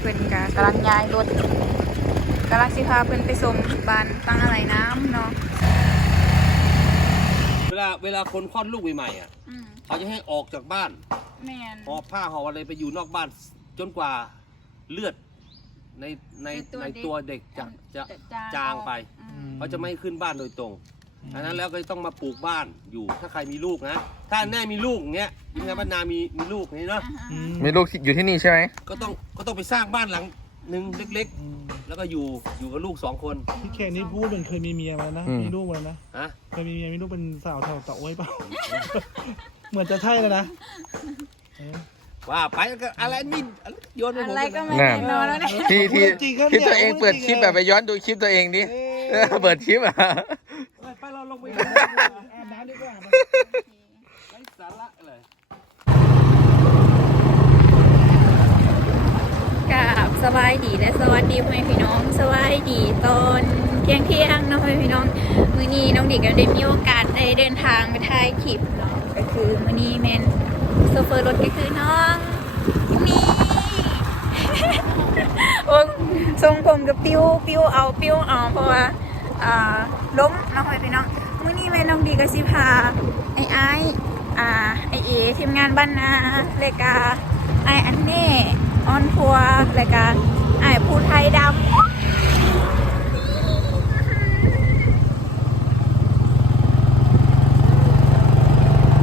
เพิ่นก็กำลังย้ายรถกำลังสิพาเพิ่นไปส่งบ้านตั้งอะไรน้ำเนาะเวลาเวลาคนคลอดลูกใหม่ๆอะอืมเขาจะให้ออกจากบ้านแม่น หอบผ้าหอบอะไรไปอยู่นอกบ้านจนกว่าเลือดในในในตัวเด็กจะจะ จางไป อืม เขาจะไม่ขึ้นบ้านโดยตรง อันนั้นแล้วก็ต้องมาปลูกบ้านอยู่ถ้าใครมีลูกนะ ถ้าแน่มีลูกอย่างเงี้ยยิ่งงานบ้านนามีมีลูกนี่เนาะอ่าฮะมีลูกอยู่ที่นี่ใช่ไหมก็ต้องก็ต้องไปสร้างบ้านหลังหนึ่งเล็กอืมๆแล้วก็อยู่อยู่กับลูกสองคน พี่เคนี่พูดเหมือนเคยมีเมียมานะ มีลูกมาแล้วนะฮะเคยมีเมียมีลูกเป็นสาวแถวเตาโอ้ยเปล่าเหมือนจะใช่เลยนะเออว่าไปแล้วก็อะไรนี่อะไรโยนไปผมอะไรก็ไม่น่ะแน่นอนแล้วเนี่ยที่ที่จริงครับที่เนี่ยตัวเองเปิดคลิปแบบไปย้อนดูคลิปตัวเองดิเอ้เออเปิดคลิปอะ ไปอาบน้ำดีกว่าไร้สาระเลยกับสบายดีและสวัสดีพ่อแม่พี่น้องสบายดีตอนเที่ยงเที่ยงนะพ่อแม่พี่น้องมื้อนี้น้องดิกก็ได้มีโอกาสได้เดินทางไปถ่ายคลิปเนาะก็คือมื้อนี้แมนโซเฟอร์รถก็คือน้องนี่โอ้ทรงผมกับปิ้วปิ้วเอาปิ้วเอาเพราะว่าอ่าล้มเนาะพ่อแม่พี่น้อง มื่อนี้แม่น้องดีก็สิพาไอ้ไอ้อ่าไอเอทีมงานบ้านนาเลกาไออันเน่ออนทัวร์เลกาไอผู้ไทยดำ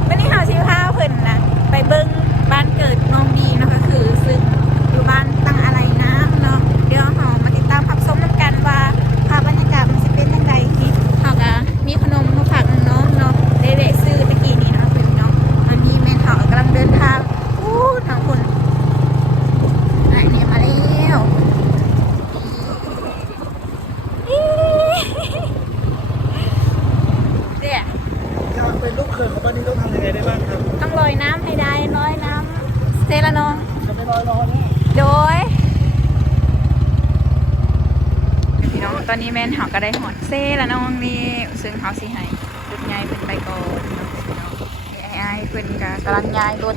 วันนี้เขาชิพาเพิ่นนะไปเบิ้งบ้านเกิดน้องดีเนาะก็คือซึ่งอยู่บ้านตั้งอะไรนะเนาะเดี๋ยวเรามาติดตามพับส้มน้ำกันว่าภาพบรรยากาศมันจะเป็นยังไงที่เขาก็มีขนมมาฝากน้องๆเนาะได้แวะซื้อตะกี้นี้เนาะเพื่อนพี่น้องอันนี้แม่นเขากำลังเดินทางอู้ทางคนอันนี้มาแล้วอี๋เดี๋ยว จะเป็นลูกเขยของบ้านนี้ต้องทำยังไงได้บ้างครับ ต้องลอยน้ำให้ได้ลอยน้ำเซละนอง จะไม่ลอยร้อนเนี่ย โดยพี่น้องตอนนี้แม่นเฮา ก็ได้หอดเซ่ละน้องนี่ซึ่งเฮาสิให้รถใหญ่เพิ่นไปก่อนพี่น้อไอ้ไอ้เพิ่นก็กำลังย้ายรถ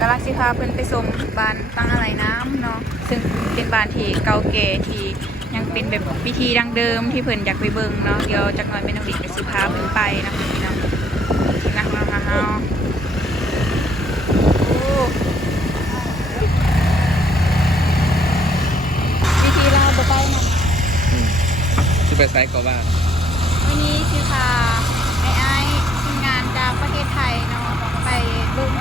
กำลังสิพาเพิ่นไปส่งบ้านตั้งอะไรน้ำเนาะซึ่งเป็นบ้านที่เก่าแก่ที่ยังเป็นแบบพิธีดังเดิมที่เพิ่นอยากไปเบิ่งเนาะเดี๋ยวจักหน่อยแม่น้องดิก็สิพาเพิ่นไปนะพี่น้องนักมาเฮาโอ้ วิธีเราจะไปนะ จะ ไปไซต์ก็ว่า วันนี้คือพาไอ้ไอ้ทีมงานจากประเทศไทยเนาะไปบิ่ง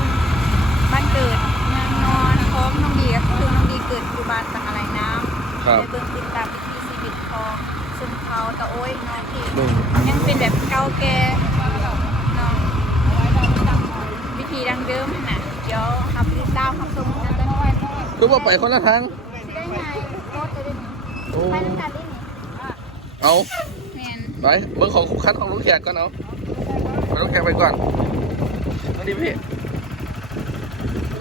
บ้านเกิดเมืองนอนของน้องดีก็คือน้องดีเกิดอยู่บ้านตังอะไรน้ำครับเบิ่งติดตามวิถีชีวิตของซึ่งเขาตะโอ้ยเนาะที่เบิ่ง ยังเป็นแบบเก่าแก่เนาะวิธีดังเดิมน่ะเดี๋ยวขับติดตามขับชมกันได้ไหมคือว่าไปคนละทาง ได้ไงรถจะได้ โอ้ไปด้วยกัน เอาแมนไปเบิ่งของคุกคันของลูกแขกก่อนเอาไปลูกแขกไปก่อนมาดิพี่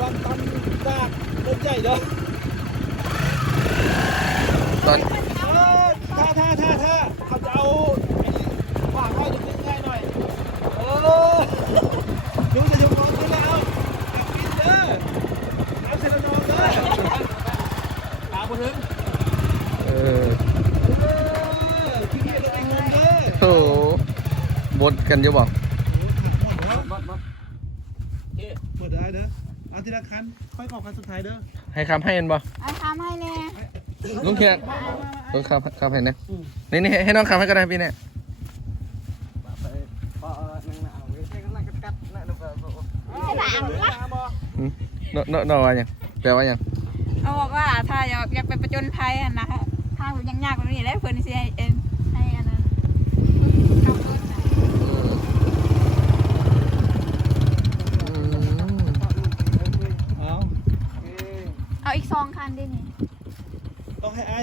วันตอนซากรถใหญ่เด้อตอนเออท่าท่าท่าท่าเขาจะเอาไอ้นี่ขวางให้ดูง่ายๆหน่อยเออดูจะยกน้องขึ้นแล้วเอากินเด้อเอาเซลนองเด้อตามมาถึง เออ เออพี่เกียรติเงินเด้อ โอ้โห บดกันอยู่บ่บัดบัดเอ๊ะเปิดได้เด้อเอาทีละคันค่อยขอบคันสุดท้ายเด้อให้คำให้เห็นบ่เอาทำให้แน่ลูกแขกลูกคำคำให้เนี่ยนี่นี่ให้น้องคำให้ก็ได้พี่เนี่ยไม่ด่างละอืมเนาะเนาะเนาะว่าหยังแปลว่าหยังเขาบอกว่าถ้าอยากอยากไปประจนภัยอะนะทางแบบยากๆแบบนี้แล้วเพื่อนสิให้เอ็นให้อันนั้นขับรถน่ะ อืม เอา เอาอีกสองคันดินี่ ต้องให้ไอ้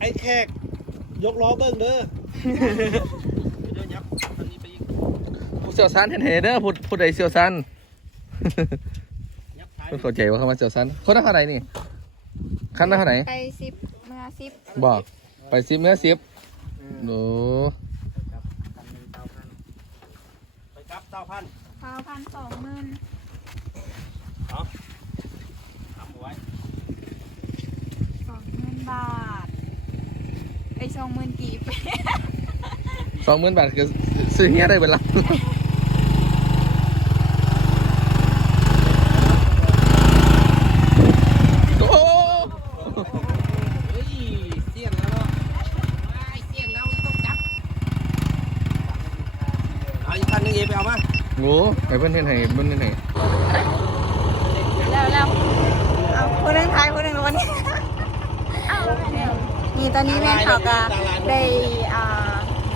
ไอ้แขกยกล้อเบิ้งเด้อเดี๋ยวยับอันนี้ไปอีกผู้เสี่ยวซันเห็นเห็นเด้อผู้ผู้ใดเสี่ยวซันยับท้ายเพิ่นเข้าใจว่าเขามาเสี่ยวซันคนละเท่าไหร่นี่คันละเท่าไหร่ไปสิบเมื่อสิบบอกไปซิปเนื้อซิปโอ้ไปครับเต้าพันพาวพันสองหมื่น เอาทำเอาไว้ ไอ้สองหมื่นกีบ สองหมื่นบาทก็ซื้อเงี้ยได้เวลาโอ้เฮ้ยเสียนแล้วเนาะเสียนแล้วต้องจับเอาอีกคันนึงเอไปเอามา โหไอ้เพื่อนเห็นไหนเพื่อนเห็นไหน แล้วแล้วเอาพูดเรื่องท้ายพูดเรื่องวันนี้นี่ตอนนี้แม่ เขาก็ได้อ่า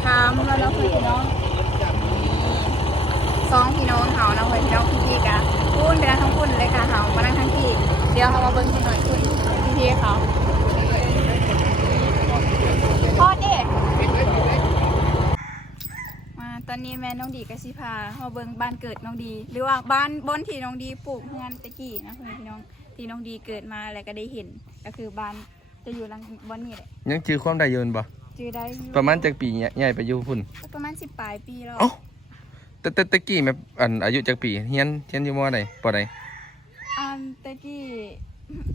ทำแล้วเนาะพี่น้องสองพี่น้องเขาเนาะพี่น้องพี่ๆกันพูดไปนั่งทั้งพูดเลยค่ะเขามานั่งทั้งพี่เดี๋ยวเขามาเบิ้งกันหน่อยคุณพี่ๆเขาพ่อเด็กมาตอนนี้แม่น้องดีกับสิพามาเบิ้งบ้านเกิดน้องดี หรือว่าบ้านบนที่น้องดีปลูกเฮือนตะกี้นะคุณพี่น้องที่น้องดีเกิดมาแล้วก็ได้เห็นก็คือบ้าน จะอยู่หลังบอนนี่แหละยังจื้อความได้อยืนบ่จือได้อยู่ประมาณจากปีเนี่ยใหญ่ไปอยู่พุ่น ประมาณสิบปลายปีแล้วเอ้า แต่แต่ตะกี้แม่อันอายุจากปีเฮียนเฮียนอยู่มอใดปอใดอันตะกี้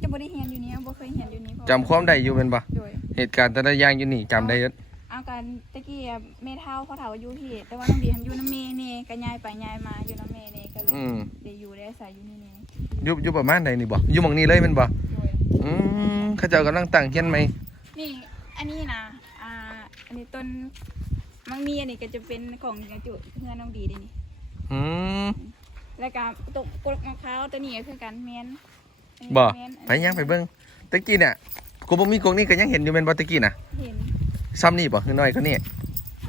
จะบ่ได้เรียนอยู่นี่บ่เคยเรียนอยู่นี่เพระจำความได้อยู่เป็นบ่โดยเหตุการณ์แต่ละอย่างอยู่นี่จำได้เยอะเอากันตะกี้อะแม่เฒ่าเขาเฒ่าอยู่พี่แต่ว่าน้องดีหันอยู่น้ำเมเน่ก็ย้ายไปย้ายมาอยู่น้ำเมเน่ก็เลยอืมได้อยู่ได้อาศัยอยู่นี่นี่อยู่อยู่ประมาณใดนี่บ่อยู่หม่องนี้เลยเป็นบ่โดย อืมเขาเจ้ากำลังตั้งเฮียนไหมนี่ อันนี้นะอ่า อันนี้ต้นมังมีอันนี้ก็จะเป็นของกระจุเพื่อนน้องดีเด้นี่ อืมแล้วก็ตกกลมะพร้าวตัวนี้ก็คือกันแม่นอันนี้บ่แม่นไปยังไปเบิ่งตะกี้เนี่ยกูบ่มีกงนี่ก็ยังเห็นอยู่เป็นบ่ตะกี้น่ะเห็นซ้ำนี่บ่คือน้อยก็นี่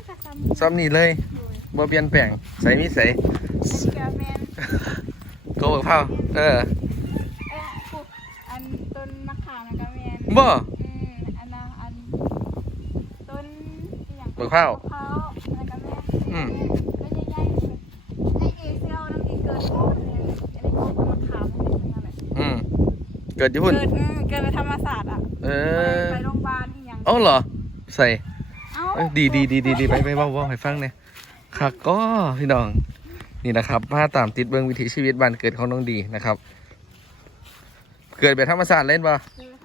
ถ้าซ้ำซ้ำนี่เลยโดยบ่เปลี่ยนแปลงใส่มีใส่อันนี้ก็แม่นโกบักเผาเออ เอ๊ะปลูกอันต้นมะขามนะก็แม่น บ่อืมอันน่ะอันต้นอหย่างบักพร้าวมะพร้าวแล้วก็แม่นอืมต้นใหญ่ๆเลยไอ้เอเซียวน้ำดีเกิดโอ้เนี่ยอันนี้ต้นมะขามมันเป็นยังไงอืมเกิดอยู่พุ่นเกิดอืมเกิดไปธรรมศาสตร์อะเออไปโรงพยาบาลอีหยังเอ้าเหรอ ใส่เอ้าเอ้ยดีดีดีดีดีไปไปเว่าเว่าให้ฟังเนี่ยค่ะก็พี่น้อง นี่นะครับมาตามติดเบื้องวิถีชีวิตบ้านเกิดของน้องดีนะครับ เกิดแบบธรรมศาสตร์เล่นบ่เกิด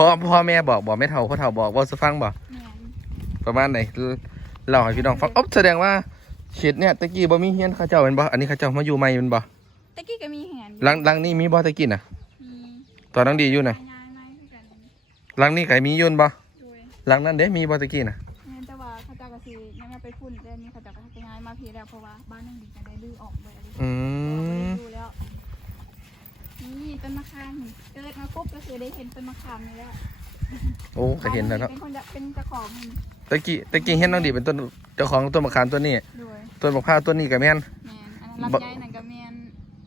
พ่อพ่อแม่บอกบอกไม่เท่าพ่อเท่าบอกว่าสฟังบ่แม่นประมาณไหนเล่าให้พี่น้องฟังอ๊บแสดงว่าเขตเนี่ยตะกี้บ่มีเฮียนเข้าเจ้าเป็นบ่อันนี้เข้าเจ้ามาอยู่ใหม่เป็นบ่ตะกี้ก็มีแหนหลังหลังนี้มีบ่ตะกี้น่ะ มีตอนน้องดีอยู่น่ะย้ายมาคือกันหลังนี้ก็มีอยุ่นบ่โดยหลังนั้นเด้มีบ่ตะกี้น่ะแม่นแต่ว่าเขาเจ้าก็สิยังไม่ไปพุ่นแต่นี่เขาเจ้าก็จะย้ายมาพี่แล้วเพราะว่าบ้านนั่งดีกันได้ลื้อออกไปอะไรอืมดูแล้ว นี่ต้นมะขามนี่เกิดมาปุ๊บก็คือได้เห็นต้นมะขามนี่แล้วโอ้ก็เห็นแล้วเนาะเป็นคนจะเป็นเจ้าของมันตะกี้ตะกี้เห็นน้องดีเป็นต้นเจ้าของต้นมะขามต้นนี้โดยต้นมะพร้าวต้นนี้ก็แม่นแมนอันนั้นบะลำไยนั่นก็แมน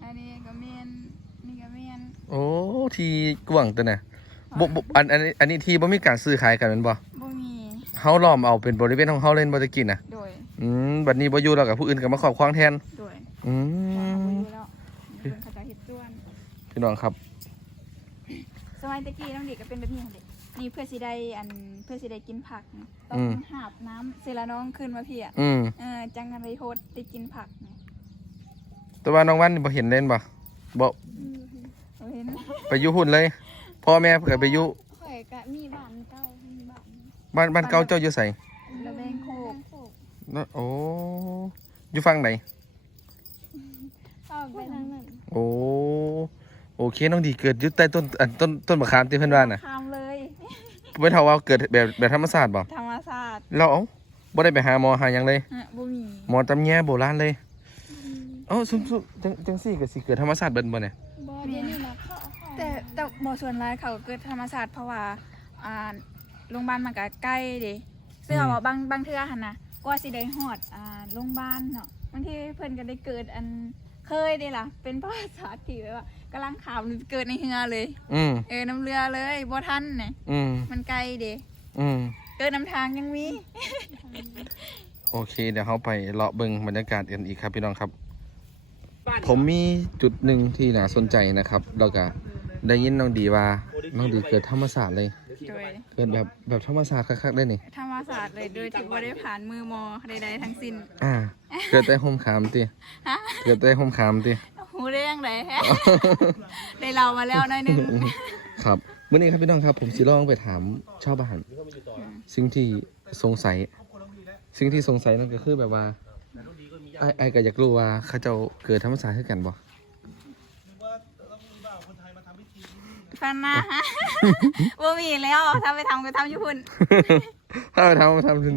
อันนี้ก็แมนนี่ก็แมนโอ้ที่กว้างตัวน่ะบ่บ่อันอันนี้อันนี้ที่บ่มีการซื้อขายกันแม่นบ่บ่มีเฮาล้อมเอาเป็นบริเวณของเฮาเล่นบ่ตะกี้น่ะโดยอืมบัดนี้บ่อยู่แล้วกับผู้อื่นก็มาครอบครองแทนโดยอืจ้าบ่มอยู่แล้วนี่เป็นเขาเจะเห็ดจ้วน พี่น้องครับ สมัยตะกี้น้องเด็กก็เป็นแบบนี้ค่ะเด็กนี่เพื่อสิได้อันเพื่อสิได้กินผักนี่ต้ออืงม หาบน้ำเสร็จแล้วน้องขึ้นมาพี่อะอืมเออจังกันไปโฮดได้กินผักนี่แต่ว่าน้องวันนี่บ่เห็นเล่นบ่บ่เราเห็นไปอยู่หุ่นเลยพ่อแม่ก็ไปอยู่ข่อยก็มีบ้านเก่ามีบ้านบ้านบ้านเก่าเจ้าอยู่ไสระแวงโคกแล้วโอ้อยู่ฝั่งไหนเข้าไปทางนั้นโอ้ โอเคน้องดีเกิดอยู่ใต้ต้นอันต้นต้นมะขามที่เพิ่นว่าน่ะข้ามเลยไม่เท่าว่าเกิดแบบแบบธรรมศาสตร์บ่ธรรมศาสตร์เราเอ้าบ่ได้ไปหาหมอหาหยังเลยฮะบ่มีหมอตำแยโบราณเลยเอ้าซุ่มๆจังจังซี่ก็สิเกิดธรรมศาสตร์เบิ่นบ่เนี่ยบ่เดี๋ยวนี้นะเขาแต่แต่บ่ส่วนหลายเขาเกิดธรรมศาสตร์เพราะว่าอ่าโรงพยาบาลมันก็ใกล้เด้ซึ่งเอาว่าบางบางเทื่อหั่นน่ะกว่าสิได้ฮอดอ่าโรงพยาบาลเนาะบางทีเพิ่นก็ได้เกิดอัน เคยเด้ล่ะ เป็นประวัติศาสตร์ที่แบบว่ากำลังข่าวเกิดในเฮือเลย อืม เออน้ำเรือเลยบ่ทันน่ะอืม มันไกลเด้อืม เกิดน้ำทางยังมี โอเค เดี๋ยวเราไปเลาะเบิ่งบรรยากาศกันอีกครับพี่น้องครับ ผมมีจุดหนึ่งที่น่าสนใจนะครับ แล้วก็ได้ยินน้องดีว่า น้องดีเกิดธรรมศาสตร์เลย โดย เกิดแบบแบบธรรมศาสตร์คักๆได้นี่ ธรรมศาสตร์เลยโดยที่บ่ได้ผ่านมือมอใดๆทั้งสิ้น อ่า เกิดแต่โฮมขามติฮะ เกิดแต่โฮมขามติ หูได้ยังไงฮะ ได้เรามาแล้วหน้อยหนึง ครับมื่อนี้ครับพี่น้องครับ ผมสิลองไปถามชาวบ้านสิ่งที่สงสัย สิ่งที่สงสัยนั่นก็คือแบบว่าไอ้ไอ้ก็อยากรู้ว่าเขาเจ้าเกิดธรรมศาสตร์คือกันบ่ ฟันนะฮะบ่มีแล้วถ้าไปทำก็ทำญี่ปุ่นถ้าไปทำมาทำถึง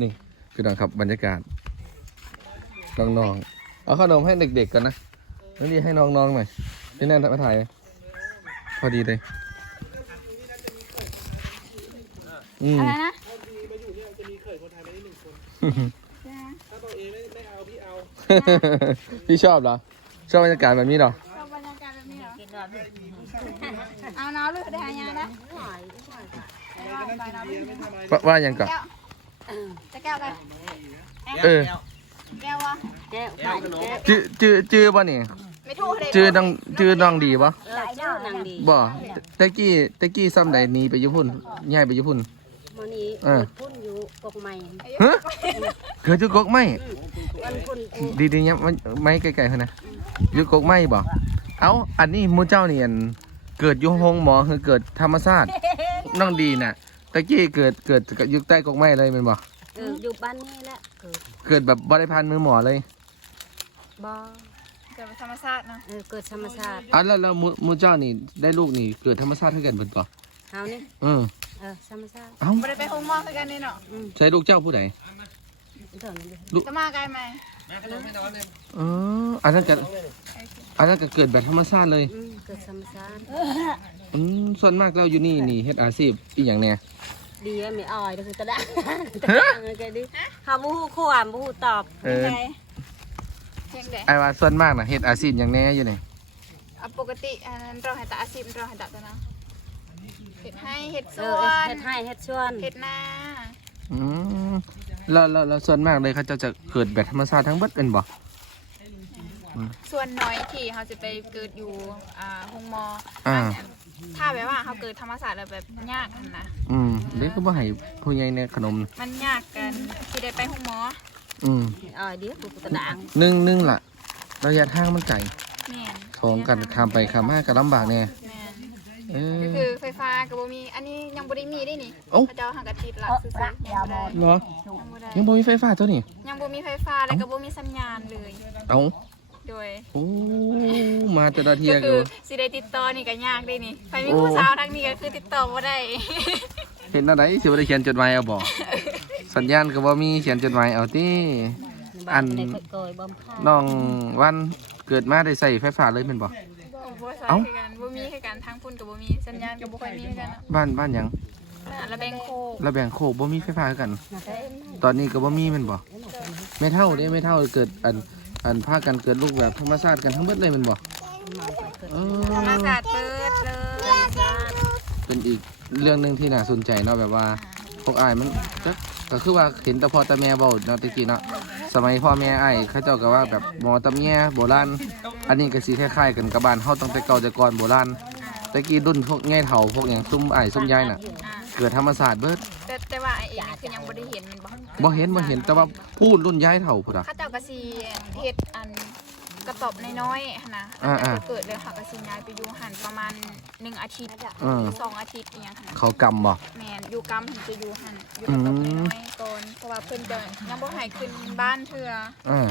นี่พี่น้องครับบรรยากาศน้องๆเอาขนมให้เด็กๆกันนะนั่นดีให้น้องๆหน่อยพี่แน่นมาถ่ายพอดีเลยอืมอะไรนะมาอยู่เนี่ยจะมีเขยคนไทยมาได้หนึ่งคน ถ้าตัวเองไม่ไม่เอาพี่เอา พี่ชอบเหรอ ชอบบรรยากาศแบบนี้เหรอ เหรอเอาน้ำลูกได้หายานะไปนั่งกินเบียร์ไม่ทำอะไรว่าว่าอย่างก่อนแก้วจะแก้วอะไรเออแก้ววะแก้วได้แก้วจื้อจื้อจื้อป่ะนี่ไม่ถูกเลยจื้อน้องจื้อน้องดีป่ะเออเจ้านางดีบ่ตะกี้ตะกี้ซ้ำใดหนีไปญี่ปุ่นย้ายไปญี่ปุ่นมื้อนี้เออพุ่นอยู่กกใหม่ฮะเกิดจุกกไหมวันพุ่นกูดีดีๆเนี่ยมันไม่ไกลๆเท่านะอยุกกไหมบ่ เอ้า อันนี้หมูเจ้านี่อันเกิดอยู่ห้องหมอคือเกิดธรรมชาติน้องดีน่ะตะกี้เกิดเกิดอยู่ใต้กกไหมเลยแมันบ่เอออยู่บ้านนี่แหละเกิดเกิดแบบบริพันธ์มือหมอเลยบ่เกิดเป็นธรรมชาติเนาะเออเกิดธรรมชาติอะแล้วแล้วหมูหมูเจ้านี่ได้ลูกนี่เกิดธรรมชาติเท่ากันเบิดบ่เฮานี่เออเออธรรมชาติเอ้าไม่ได้ไปโฮมมอลคือกันนี่เนาะใช่ลูกเจ้าผู้ใดเท่านั้นเด้อจะมาไกลไหมอ๋ออันนั้นก็ อันนั้นก็เกิดแบบธรรมชาติเลย อืมเกิดธรรมชาติอืมส่วนมากเราอยู่นี่นี่เฮ็ดอาชีพอีหยังแน่ดีอะไม่อ้อยเด้อคือตะดะตะดะเออแกดิเฮาบ่ฮู้ความบ่ฮู้ตอบเออไงเพียงใดไอ้ว่าส่วนมากน่ะเฮ็ดอาชีพหยังแน่อยู่นี่อะปกติอันนั้นเราให้ตาอาชีพเราให้ตาตัวเนาะเห็ดให้เห็ดสเอวอนเฮ็ดให้เฮ็ดชวนเห็ดนาอืมแล้วแล้วแล้วส่วนมากเลยเขาเจะจะเกิดแบบธรรมชาติทั้งเบิดเป็นบ่ ส่วนน้อยที่เขาจะไปเกิดอยู่อ่าโรงหมออ่าถ้าแบบว่าเขาเกิดธรรมศาสตร์แล้วแบบยากนั่นนะอืมเด็กก็บ่ให้ผู้ใหญ่เนี่ยขนม มันยากกันที่ได้ไปโรงหมออืมไม่อ้อยเดี๋ยวกูตะดะหนึ่งหนึ่งล่ะ ระยะทางมันไกลแม่นสองกันข้ามไปข้ามมาก็ลำบากแน่แม่นเอก็อ คือไฟฟ้ากับบ่มีอันนี้ยังบ่ได้มีได้นี่เอ้า พระเจ้าหักกะติดหลักซื่อๆยังบ่ได้เหรอยังบ่ได้ยังบ่มีไฟฟ้าตัวนี้ยังบ่มีไฟฟ้าแล้วก็บ่มีสัญญาณเลย เอ้า โดยโอ้มาแต่ละเทียก็ก็คือสิได้ติดต่อนี่ก็ยากได้นี่ไปมีโอ้ผู้สาวทางนี้ก็คือติดต่อบ่ได้ เห็นอะไรสิบ่ได้เขียนจดหมายเอาบ่สัญญาณก็บ่มีเขียนจดหมายเอาติอันได้โกยบ่มผ้าน้องวันเกิดมาได้ใส่ไฟฟ้าเลยแม่นบ่บ่ใช่เอ้า คือกันบ่มีคือกันทางพุ่นก็บ่มีสัญญาณก็บ่ค่อยมีคือกันเนาะบ้านบ้านหยังอะระแบงโคกระแบงโคกบ่มีไฟฟ้าคือกันน่าจะเอ็นตอนนี้ก็บ่มีแม่นบ่ไม่เท่าเด้ไม่เท่าเกิดอัน อันพากันเกิดลูกแบบธรรมชาติกันทั้งเบิดเลยแม่นบ่มาไปเกิดเอธรรมอศาสตร์เปิดเลยเป็นอีกเรื่องหนึงที่น่าสนใจเนาะแบบว่าพวกอ้ายมันจักก็คือว่าเห็นแต่พ่อแต่แม่เว้าเนาะตะกี้เนาะสมัยพ่อแม่อ้ายเขาเจ้าก็ว่าแบบหมอตำแยโบราณอันนี้ก็สิคล้ายๆกันกับบ้านเฮาตั้งแต่เก่าแต่ก่อนโบราณตะกี้รุ่นพวกแง่เฒ่าพวกหยังซุ่มอ้ายซุ่มยายน่ะอ่าเกิดธรรมศาสตร์เบิดแต่แต่ว่าไอ้ เองนี่คือยังบ่ได้เห็นมันบ่บ่เห็นบ่เห็นแต่ว่าพูดรุ่นยายเฒ่าพุ่นอะ เข้าเจ้าก็สิเฮ็ดอันกระตอบน้อยๆหั่นนะอ่าแล้วอ่าก็เกิดเลยค่ะก็สิย้ายไปอยู่หันประมาณหนึ่งอาทิตย์เออสองอาทิตย์อหยังหั่นนะเขากำบ่ แม่นอยู่กรรมถึงจะอยู่หันอยู่กระตอบน้อยๆก่อนเพราะว่าเพิ่นก็ยังบ่ให้ขึ้นบ้านเทื่ออ่า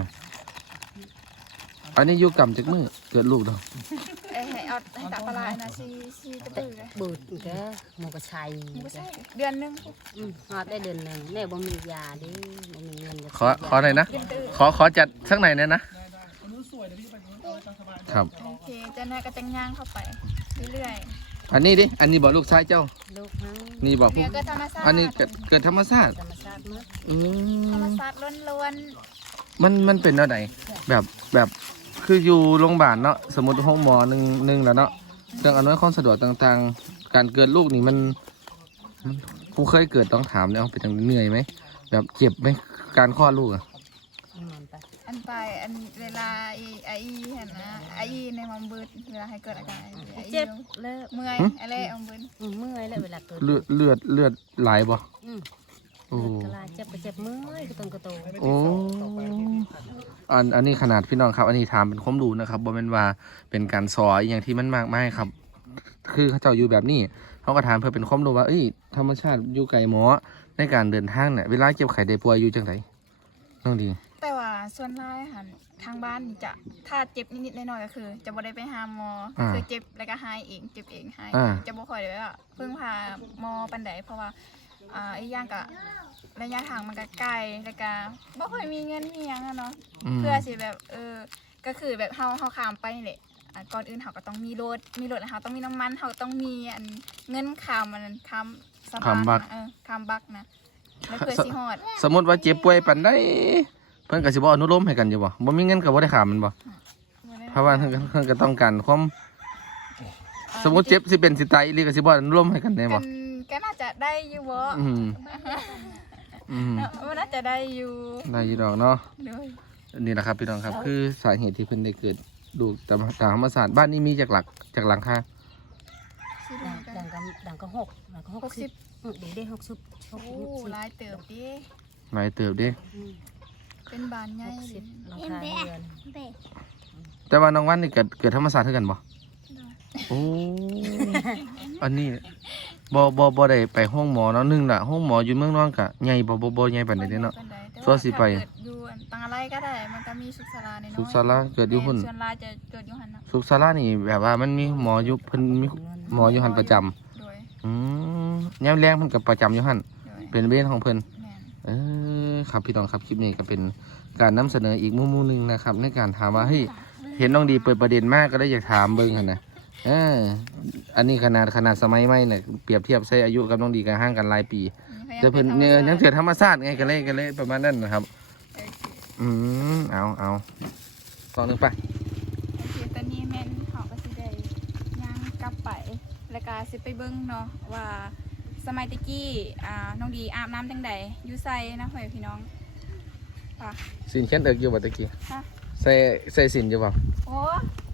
อันนี้อยู่กำจักมือเกิดลูกดอกเอ้ยให้เอาให้ตาปลาร้านะสิสิตะปือเลยบูดแกหมูกระชัยบ่ใช่เดือนหนึงอืมฮอดได้เดือนหนึงแน่บ่มียาดิบ่มีเงินจะขอขอหน่อยนะ เดือนตื้อขอขอจัดสักหน่อยเนี่ยนะครับ โอเคจะน่าก็จังย่างเข้าไปเรื่อยอันนี้ดิ อันนี้บอกลูกชายเจ้า ลูกทั้งนี่บอกๆผู้เดี๋ยวก็ธรรมชาติอันนี้เกิดเกิดธรรมชาติธรรมชาติหมดอืธรรมมชาติล้วนมันมันเป็นอะไรแบบแบบ คืออยู่โรงพยาบาลเนาะสมมติห้องหมอหนึ่งหนึ่งแล้วเนาะเรื่องอำนวยความสะดวกต่างๆ การเกิดลูกนี่มันมันผู้เคยเกิดต้องถามเนี่ยเป็นจังเหนื่อยไหมแบบเจ็บไหมการคลอดลูกอะมันไปๆอันไปอันเวลาไอ้ไอ้เห็นนะไอ้ในมัมเบิดเวลาให้เกิดอาการไอ้เจ็บเลิกเมื่อยอะไรมัมเบิดอืมเมื่อยแล้วเวลาเกิดเลือดเลือดเลือดไหลบ่ อืมโอ้เลือดกระลาเจ็บก็เจ็บเมื่อยก็ต้องกระโตโอ้อันอันนี้ขนาดพี่น้องครับ อันนี้ถามเป็นความรู้นะครับบ่แม่นว่าเป็นการสอนอหย่างที่มันมากมายครับ คือเขาเจ้าอยู่แบบนี้เขาก็ถามเพื่อเป็นความรู้ว่าเอ้ยธรรมชาติอยู่ไกลหมอในการเดินทางเนี่ยเวลาเจ็บไข้ได้ป่วยอยู่จังไดน้องดี แต่ว่าส่วนรายหันทางบ้านนี่จะถ้าเจ็บนิดๆหน่อยๆก็คือ จะบ่ได้ไปหาหมออาคือเจ็บแล้วก็หายเองเจ็บเองหายเออ่างจะบ่ค่อยได้ว่าพึ่งพาหมอปันใดเพราะว่า อ่าอีกอย่างก็ระยะทางมันก็ไกลแล้วก็บ่ค่อยมีเงินมีหยังอะเนาะม เพื่อสิแบบเออก็คือแบบเฮาเฮาข้ามไปนี่แหละอะก่อนอื่นเฮาก็ต้องมีรถมีรถแล้วเฮาต้องมีน้ำมันเฮาต้องมีอันเงินข้ามมันข้ามสะพานนะเออข้ามบักนะแล้วเพื่อสิฮอด สมมติว่าเจ็บป่วยปันได้เพิ่นก็สิบ่อนุโลมให้กันอยู่บ่บ่มีเงินก็บ่ได้ขามมันบ่เพราะว่าเพิ่นก็เพิ่นก็ต้องการความสมมุติเจ็บสิเป็นสิตายอีหลีก็สิบ่อนุโลมให้กันได้กับ่น ก็น่าจะได้อยู่บ่อืมอืมเนอะมันน่าจะได้อยู่ได้อยู่ดอกเนาะเลยนี่แหละครับพี่น้องครับ คือสาเหตุที่เพิ่นได้เกิดลูกตามตามธรรมศาสตร์บ้านนี้มีจากหลักจากหลังคาสิดัได้งกันดังก็ดังก็หกดังก็หหกกสิสิบบอืมเดี๋ยวได้หกสิบหกโอ้สิบหลายเติบดิหลายเติบเด้ อืมเป็นบานใหญ่หกสิบดิหลังคาเรือนแต่ว่าน้องวันนี่เกิดเกิดธรรมศาสตร์เท่ากันบ่โอ้ อันนี้ บ่บ่บ่ได้ไปห้องหมอเนาะหนึงล่ะห้องหมออยู่เมืองนอนก็ใหญ่บ่บ่บ่ใหญ่ปานใดเด้เนาะปใดแต่ส่วนสิไปถ้าเกิดอยู่อันตังอะไรก็ได้ มันก็มีสุขศาลาในน้อยสุขศาลาเกิดอยู่หุ่นส่วนลายจะเกิดอยู่หันนะสุขศาลานี่แบบว่ามันมีหมออยู่เพิ่นมีหมออยู่หันประจำโดยอืมยามแรงเพิ่นก็ประจำอยู่หันโดยเป็นเวรของเพิ่น แม่นเออครับพี่น้องครับคลิปนี้ก็เป็นการนำเสนออีกมุมหนึงนะครับ ในการถามว่าเฮ้ยเห็นน้องดีเปิดประเด็นมากก็เลยอยากถามเบิ่งหั่นนะ เอออันนี้ขนาดขนาดสมัยใหม่เนี่ยเปรียบเทียบใช้อายุกับน้องดีกันห่างกันหลายปีแต่เพิ่นเนี่ยยังเกิดธรรมชาติไงก็เลยก็เลยประมาณนั้นนะครับโอเคอืมเอาเอาสองหนึ่งไปโอเคตอนนี้แม่นเขาก็สิได้ย่างกลับไปแล้วก็สิไปเบิ่งเนาะว่าสมัยตะกี้อ่าน้องดีอาบน้ำจังใดอยู่ไสนะพ่อแม่พี่น้องป่ะสินเขียนเอิกอยู่บ่ตะกี้ฮะใส่ใส่สินอยู่บ่โอ้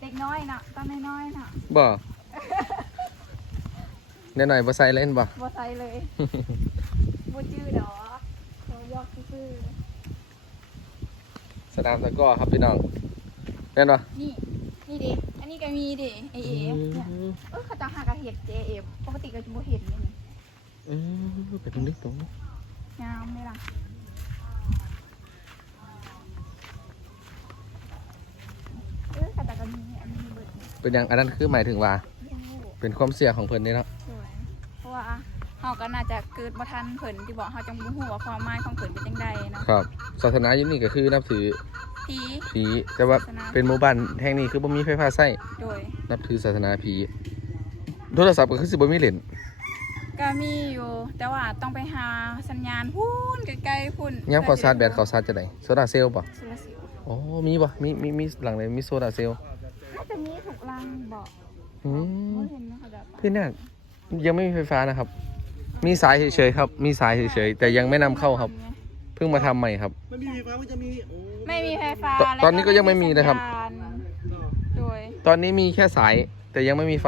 เด็กน้อยน่ะตอนน้อยๆน่ะบ่แน่หน่อยบ่ใส่เล่นบ่บ่ใส่เลยบ่จื้อดอกเขายอกซื่อสนามตะกร้อครับพี่น้องแน่นบ่ๆนี่นี่ดิอันนี้ก็มีดิไอเอเนี่ยเออเขาจะหากระเห็ดเจเอฟปกติก็จะบ่เห็นเลยนี่เออไปตรงนี้ตรงนี้งามเลยล่ะ เออเขาจะก็มีอันนี้เบิดนี่เป็นอย่างอันนั้นคือหมายถึงว่า ยังรู้เป็นความเสี่ยงของเพิ่นนี่เนาะสวยเพราะว่าเฮาก็น่าจะเกิดบ่ทันเพิ่นที่บอกเฮาจังบ่ฮู้ว่าความหมายของเพิ่นเป็นจังไดเนาะครับ ศาสนาอยู่นี่ก็คือนับถือผีผีแต่ว่าศาสนาเป็นหมู่บ้านแห่งนี้คือบ่มีไฟฟ้าใช้โดย นับถือศาสนาผีโทรศัพท์ก็คือสิบ่มีเล่นก็มีอยู่ แต่ว่าต้องไปหาสัญญาณพูนไกลๆพุ่นยามเขาชาร์จแบตเขาชาร์จจะไดโซลาร์เซลล์บ่โซลาร์เซลล์ อ๋อ มีบ่มีมีมีหลังไหนมีโซลาร์เซลล์น่าจะมีถูกลังบอกอืบ่มเห็นนะคะแบบพี่เนี่ยยังไม่มีไฟฟ้านะครับ มีสายเฉยๆครับ มีสายเฉยๆแต่ยังไม่นำเข้าครับ เพิ่งมาทำใหม่ครับมันมีไฟฟ้ามันจะมีโอ้ไม่มีไฟฟ้าตตอนนี้ก็ยังไม่มีนะครับ สัญญาณโดยตอนนี้มีแค่สายแต่ยังไม่มีไฟ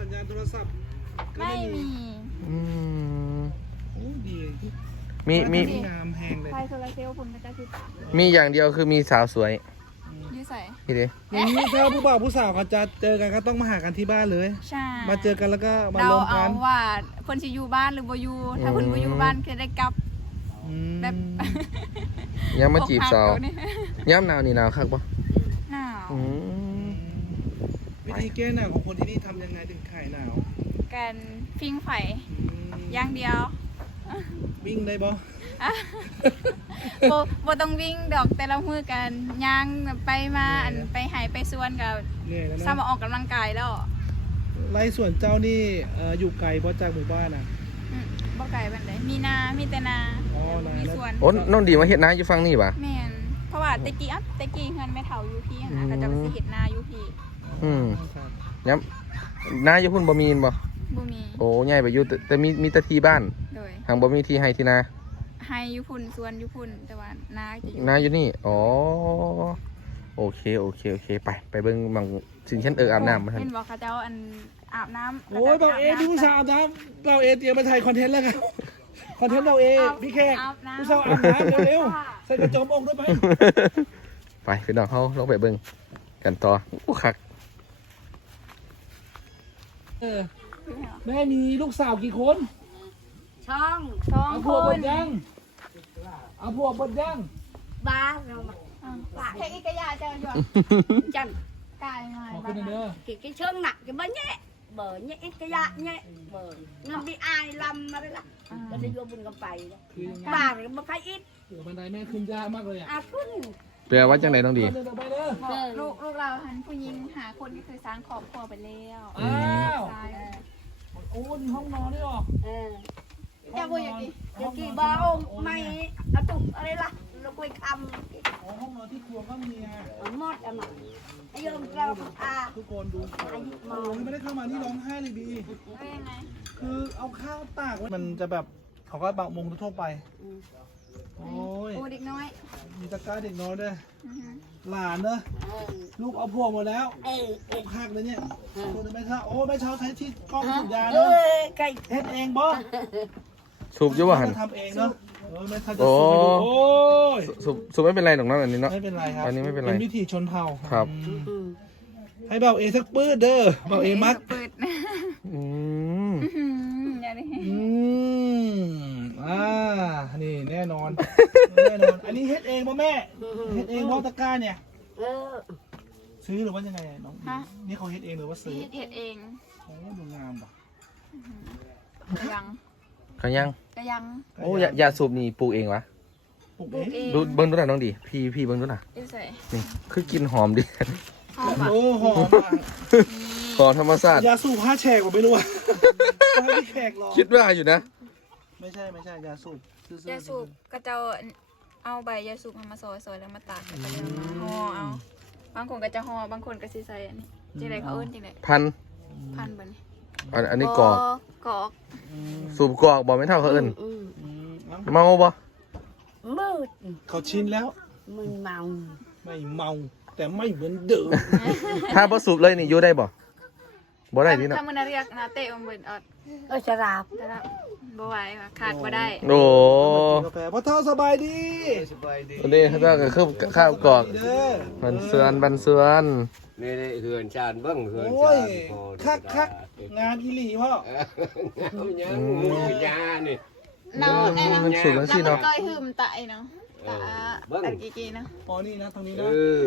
สัญญาณโทรศัพท์ก็ไม่มี อืมโอ้ดีมีมีงามแพงเลยไฟโซลาร์เซลล์พุ่นก็จะคือมีอย่างเดียวคือมีสาวสวยอยืใส่นี่ดิอย่างนี้ถ้าผู้บ่าวผู้สาวเขาจะเจอกันก็ต้องมาหากันที่บ้านเลย ใช่มาเจอกันแล้วก็มาเราลงเอากันว่าเพิ่นสิอยู่บ้านหรือบ่อยู่ถ้าเพิ่นบ่อยู่บ้านคือได้กลับ อืมแบบ ย้ำมาจีบสาวอกหักเดี๋ยนี้ย้ำหนาวนี่หนาวคักปะหนาวอืมวิธีแก้หนาวของคนที่นี่ทำยังไงถึงขายหนาวกันพิงไฟอืมอย่างเดียว วิ่งได้บ่ บ่บ่ต้องวิ่งดอกแต่ละมือกันย่างไปมาอันไปหายไปสวนกับเหนื่อยแล้วซ้ำนะมาออกกำลังกายแล้วไร่สวนเจ้านี่เอ่ออยู่ไกลเพราะจากหมู่บ้านอะ อืมบ่ไกลปานใดมีนามีแต่นาอ๋อนามีสวนโอ้น้องดีมาเฮ็ดนาอยู่ฟังนี่ปะ แม่นเพราะว่าตะกี้อะตะกี้เฮือนแม่เฒ่าอยู่พี่หั่นนะก็จะไปสิเฮ็ดนาอยู่พี่อืม ครับย้ำนาอยู่พุ่นบ่มีนบ่บ่มีโอ้ใหญ่ไปอยู่แต่แต่มีมีแต่ที่บ้าน โดยทางบ่มีที่ให้ที่นา ให้อยู่พุ่นสวนอยู่พุ่นแต่ว่านาจะอยู่นาอยู่นี่ อ๋อ โอเค โอเค โอเค ไป ไปเบิ่งหมังสินเช่นเอออาบน้ำมาทันเห็นบอกเขาเจ้าอันอาบน้ำโอ้ยเบาเอดูสาวนะเบาเอเตรียมมาถ่ายคอนเทนต์แล้วครับ คอนเทนต์เบาเอพี่แขกอาบน้ำผู้สาวอาบน้ำเร็วๆใส่กระโจมอกด้วยไป ไปพี่น้องเขาลองไปเบิ่งกันต่ออู้คักเออแม่มีลูกสาวกี่คน ช่องสองเอาคผัวหมนดยังเอาผัวหมดยังบ้าเรามาเทคอีกกระยาเจออยู่จันกายมาขอบคุณนะเด้อ cái cái chương nặng cái bơ nhẹ bờ nhẹ ít cái dạ nhẹ bờ nó bị ai làm mà đấy là nó đi vô bùn gặp phải คือยังไง bà cái bơ phải ít เดี๋ยวบันไดแม่ขึ้นยากมากเลยอะ à phun แปลว่าจังไหนน้องดี เดินไปเด้อบอกลูกลูกเราหันผู้หญิงหาคนก็คือสร้างครอบครัวไปแล้วอ้าวตายโอ้มีห้องนอนด้วยเหรอ ờ เจ้าบุญอย่างดี cái kỳ bơ ôm mày à tụng ở đây là nó quay cằm อ๋อห้องนอนที่ครัวก็มีอะ ở mót à mà ai ôm rau à ทุกคนดู ai โอ้ยไม่ได้เข้ามานี่ร้องไห้เลยบีเอ้ยไงคือเอาข้าวตากไว้มันจะแบบเขาก็บางมุงทั่วไปโอ้ยโอ้เด็กน้อย มีตะกร้าเด็กน้อยด้วยอือฮึหลานเนอะ ờ ลูกเอาพวงหมดแล้ว ờ อกหักเลยเนี่ยคุณแม่เช้าโอ้แม่เช้าใช้ที่กล้องสูบยา ờ เนอะ cây เฮ็ดเองบ่ สูบอยู่ว่าหัน ทำเองเนาะเออแม่เช้าจะโอ้สูบให้ดูโอ้ยสูบสูบไม่เป็นไรหรอกเน้องอันนี้เนาะ ไม่เป็นไรครับอันนี้ไม่เป็นไรเป็นวิถีชนเผ่าครับ อืม ừ ให้เบาเอสักปื้ดเด้อเบาเอมักเปิดอืมอื้อหืออย่าได้อืมอ่านี่แน่นอนแน่นอนอันนี้เฮ็ดเองป่ะแม่เฮ็ดเองบ่ตะกร้าเนี่ย ờ ซื้อหรือว่ายังไงน้องฮะนี่เขาเฮ็ดเองหรือว่าซื้อเฮ็ดเฮ็ดเองโอ้ดูงามป่ะกระยัง เขายังกระยังโอ้ยายาสูบนี่ปลูกเองวะปลูกปลูกเอเองงดูเบิ้งดูหน่อยน้องดีพี่พี่เบิ้งดูหน่อยดูใส่นี่คือกลินหอมดีหอมอะโอ้หอมอะหอมธรรมชาติยาสูบผ้าแฉกผมไม่รู้อะให้พี่แขกลองคิดว่าอยู่นะ ไม่ใช่ไม่ใช่ยาสูบซื่อๆยาสูบกระเจ้าเอาใบยาสูบมาซอยซอยแล้วมาตากแล้วก็จะมาห่อเอา บางคนก็จะห่อบางคนก็สิใส่อันนี้จังไดเขาเอิ้นจังไดพันพันบ่นี่ อันอันนี้กอกกอกอืมสูบกอกบอกไม่เท่าเขาเอิ้น ừ อืมเอ้าเมาบ่ mơ เขาชินแล้ว mình màu ไม่เมา แต่ไม่เหมือนเดิมถ้าบ่สูบเลยนี่อยู่ได้บ่ บ่ได้นี่เนาะถ้ามื้อนั้นเรียกนาเตะมันเบิ่นออด ơ chà rạp แต่ละบ่ไหวค่ะขาดบ่ได้โอ้กาแฟพ่อเท่าสบายดีอันนี้เขาจะคือข้าวกอกเด้อบันเสือนบันเสือนนี่นี่เฮือนชานเบิ้งเฮือนโอ้ชายนโอ้คักคักงานอีหลีพ่อเอายังมือยานี่เนาะแน่นะมันสูบจังซี่แล้วมัเนาะนก้อยหืมตะไอ้เนาะตะเบิ่งอันกี่ๆเนาะอ๋อนี่นะตรงนี้เอนะอ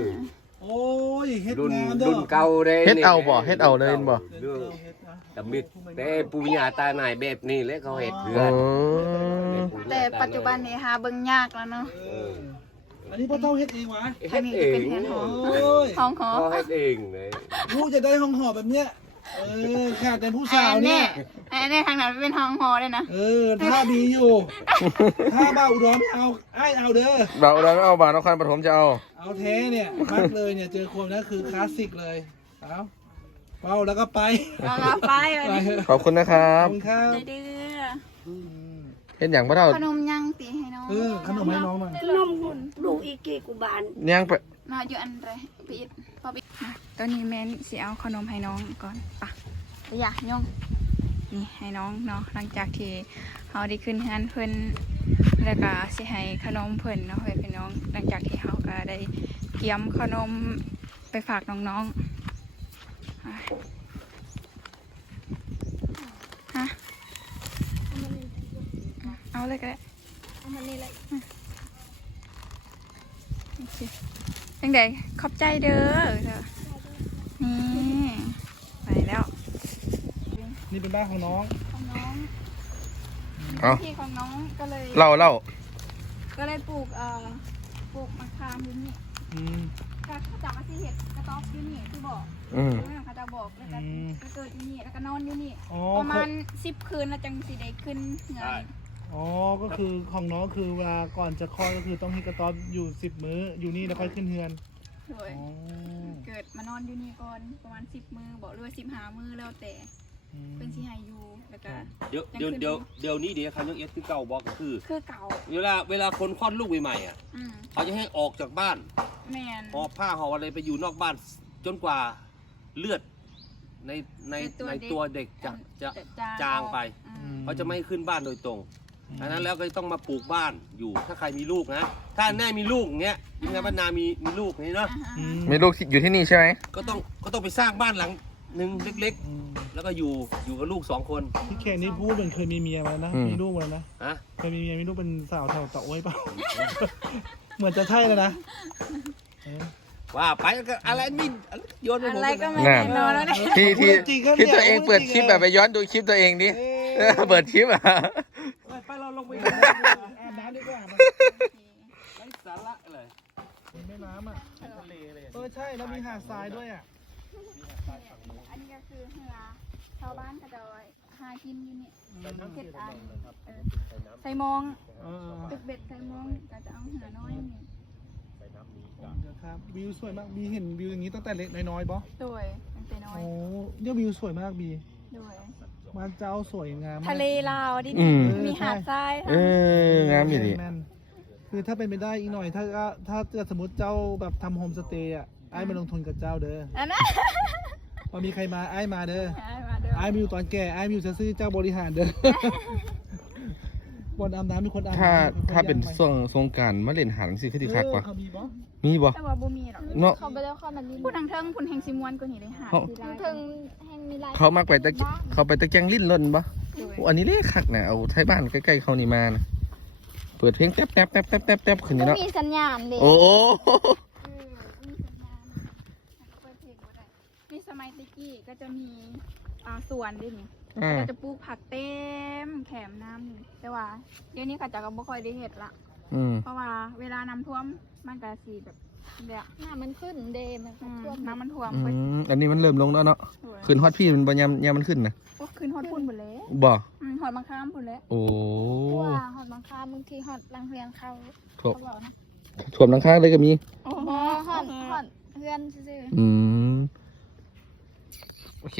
โอ้ยเฮ็ดรุ่นงานเด้อรุ่นเก่าเด้เฮ็ดเอาบ่เฮ็ดเอาเลยบ่ เฮ็ดเอาเฮ็ดนะดำมิดแต่ปู่ย่าตาหน่ายแบบนี้แล้วเขาเฮ็ดเฮืโอ้อนแต่ปัจจุบันนี้หาเบิ่งยากแล้วเนาะเอออันนี้พ่อเท่าเฮ็ดเองวะอันนี้จะเป็นแฮนด์ฮอโอ้ยห้องหอเขาเฮ็ดเองเลย ลูกจะได้ห้องหอแบบเนี้ย เออขาดแต่ผู้สาวเนี่ย อันนี้ทางนั้นเป็นห้องหอเลยนะเออท่าดีอยู่ถ้าบ้าอุดรไม่เอาไอ้ายเอาเด้อเราเราไม่เอาบ่าวนครปฐมจะเอา เอาแท้เนี่ยมักเลยเนี่ยเจอคนนั้นคือคลาสสิกเลยเอาเป้าแล้วก็ไปเราเราไปเลไปยเถอะขอบคุณนะครัขอบบคุณครับเดืออืมเห็นอย่างพ่อเท่าขนมยังตีให้น้องเออขนมให้น้องหน่อย nông đủ ý kỳ của bạn ย่างไปมาอยู่อันไรปีด พอปีตอนนี้แม่นสิเอาขนมให้น้องก่อนปะอย่าย่องนี่ให้น้องเนาะหลังจากที่เขาได้ขึ้นงานเพิ่นแล้วก็สิให้ขนมเพิ่นเนาะเพื่อนพี่น้อง หลังจากที่เขาก็ได้เตรียมขนมไปฝากน้องๆอะฮะเอาเลยก็ได้เอามานี่เลยโอเค ยังไงขอบใจเด้อเด้อนี่ไปแล้ว นี่เป็นบ้านของน้อง ของน้องเอาพี่ของน้องก็เลย เล่าเล่าก็เลยปลูกเอ่อปลูกมะขามอยู่นี่อืมก็เขาจับมาที่เห็ดกระต๊อบอยู่นี่คือบอกอืมเออเขาจะบอกแล้วก็อืมก็เกิดอยู่นี่แล้วก็นอนอยู่นี่ อ๋อประมาณสิบคืนแล้วจังสิได้ขึ้นเงย อ๋อ ก็คือของน้องคือเวลาก่อนจะคลอดก็คือต้องให้กระต๊อบอยู่สิบมื้ออยู่นี่แล้วค่อยขึ้นเฮือนโดยอ๋อเกิดมานอนอยู่นี่ก่อนประมาณสิบมือบอกเลยว่าสิบหามือแล้วแต่อืม เป็นสิใหาอยู่แล้วก็ เดี๋ยวเดี๋ยวเดี๋ยวเดี๋ยวนี้เดี๋ยวคันยังเอสคือเก่าบอกก็คือ คือเก่า เวลาเวลาคนคลอดลูกใหม่ๆอะอืมเขาจะให้ออกจากบ้านแมน หอบผ้าห่ออะไรไปอยู่นอกบ้านจนกว่าเลือดในในในตัวเด็กจะจะ จางไป อืม เขาจะไม่ขึ้นบ้านโดยตรง อันนั้นแล้วก็ต้องมาปลูกบ้านอยู่ถ้าใครมีลูกนะ ถ้าแน่มีลูกอย่างเงี้ยยังไงบ้านนามีมีลูกอย่างนี้เนาะอ่าฮะอืมมีลูกที่อยู่ที่นี่ใช่ไหมก็ต้องก็ต้องไปสร้างบ้านหลังหนึ่งเล็กอืมๆแล้วก็อยู่อยู่กับลูกสองคนพี่เคนนี่พูดเหมือนเคยมีเมียมานะอืมมีลูกมานะฮะเคยมีเมียมีลูกเป็นสาวแถวเต่าไว้เปล่า เหมือนจะใช่เลยนะเออว่าไปแล้วก็อะไรนี่อะไรโยนไปผมอะไรก็ไม่น่ะแน่นอนแล้วเนี่ยที่ที่จริงครับที่เนี่ยตัวเองเปิดคลิปแบบไปย้อนดูคลิปตัวเองดิเอ๊ะเปิดคลิปอะ อาบน้ำดีกว่าไปไร้สาระเลยแม่น้ำอะทะเลเลยเออใช่แล้วมีหาดทรายด้วยอะอันนี้ก็คือเหือชาวบ้านเขาจะหากินอยู่นี่เก็ดอันเออใส่มองเออตึกเบ็ดใส่มองก็จะเอาเหือน้อยนี่เดี๋ยวครับวิวสวยมากบีเห็นวิวอย่างนี้ตั้งแต่เล็กน้อยๆปะโดยมันเป็นน้อยโอ้เนี่ยวิวสวยมากบีโดย บ้านเจ้าสวยงามมากทะเลลาวดิอืม มีหาดทรายเอองามอยู่ดิแม่นคือถ้าเป็นไปได้อีกหน่อย ถ้าก็ถ้าเกิดสมมติเจ้าแบบทำโฮมสเตย์อะไอ้มาลงทุนกับเจ้าเด้ออันนั้นพอมีใครมาไอ้มาเด้อเอามาเด้อไอ้มาอยู่ตอนแก่ไอ้มาอยู่ซื้อๆเจ้าบริหารเด้อ บนอาบน้ำมีคนอาบถ้าำถ้าเป็นคช่วงสงกรารมาเล่นหาดสิคือสิคักกว่าเออเขามีบ่มีบ่ แต่ว่าบ่มีหรอกเนาะ เขาไปแล้วเข้ามาลินพูดทางเทิงพุ่นแห่งซิมวนกว่านี้เลยหาดเขาที่ได้ถึงแห่งมีลายเขามักไปตะเกเขาไปตะแกงลิ้นล่นบ่โดยโอ้อันนี้เล็กคักนะเอาไทยบ้านใกล้ๆเขานี่มานะเปิดเพลงแป๊บแป๊บแป๊บแป๊บแป๊บแป๊บขึ้นนี่ก็เนาะมีสัญญาณเลยโอ้โหเออมีสัญญาณเปิดเพลงบ่ได้มีสมัยตะกี้ก็จะมีอ่าสวนด้วยนี่ อ่า ก็จะปลูกผักเต็มแถมน้ำนี่แต่ว่า เดี๋ยวนี้เขาจะก็บ่ค่อยได้เห็ดละ อืม เพราะว่าเวลาน้ำท่วมมันก็สีแบบเดี๋ยวหน้ามันขึ้นเดมมันอืมท่วมน้ำมันท่วมอืไปม อันนี้มันเริ่มลงแล้วเนาะ ขึ้นขึ้นฮอดพี่มันบ่ยามยามมันขึ้นนะขึ้นฮอดพุ่นหมดเลยบ่ อืมฮอดมะขามพุ่นเลยโอ้เพราะว่าหอดบางคาบางทีหอดลังเฮือนเขาท่วมเขาบอกนะท่วมหลังคาเลยก็มี โอ้หโหอดหอดเฮือนซื่ออืม โอเค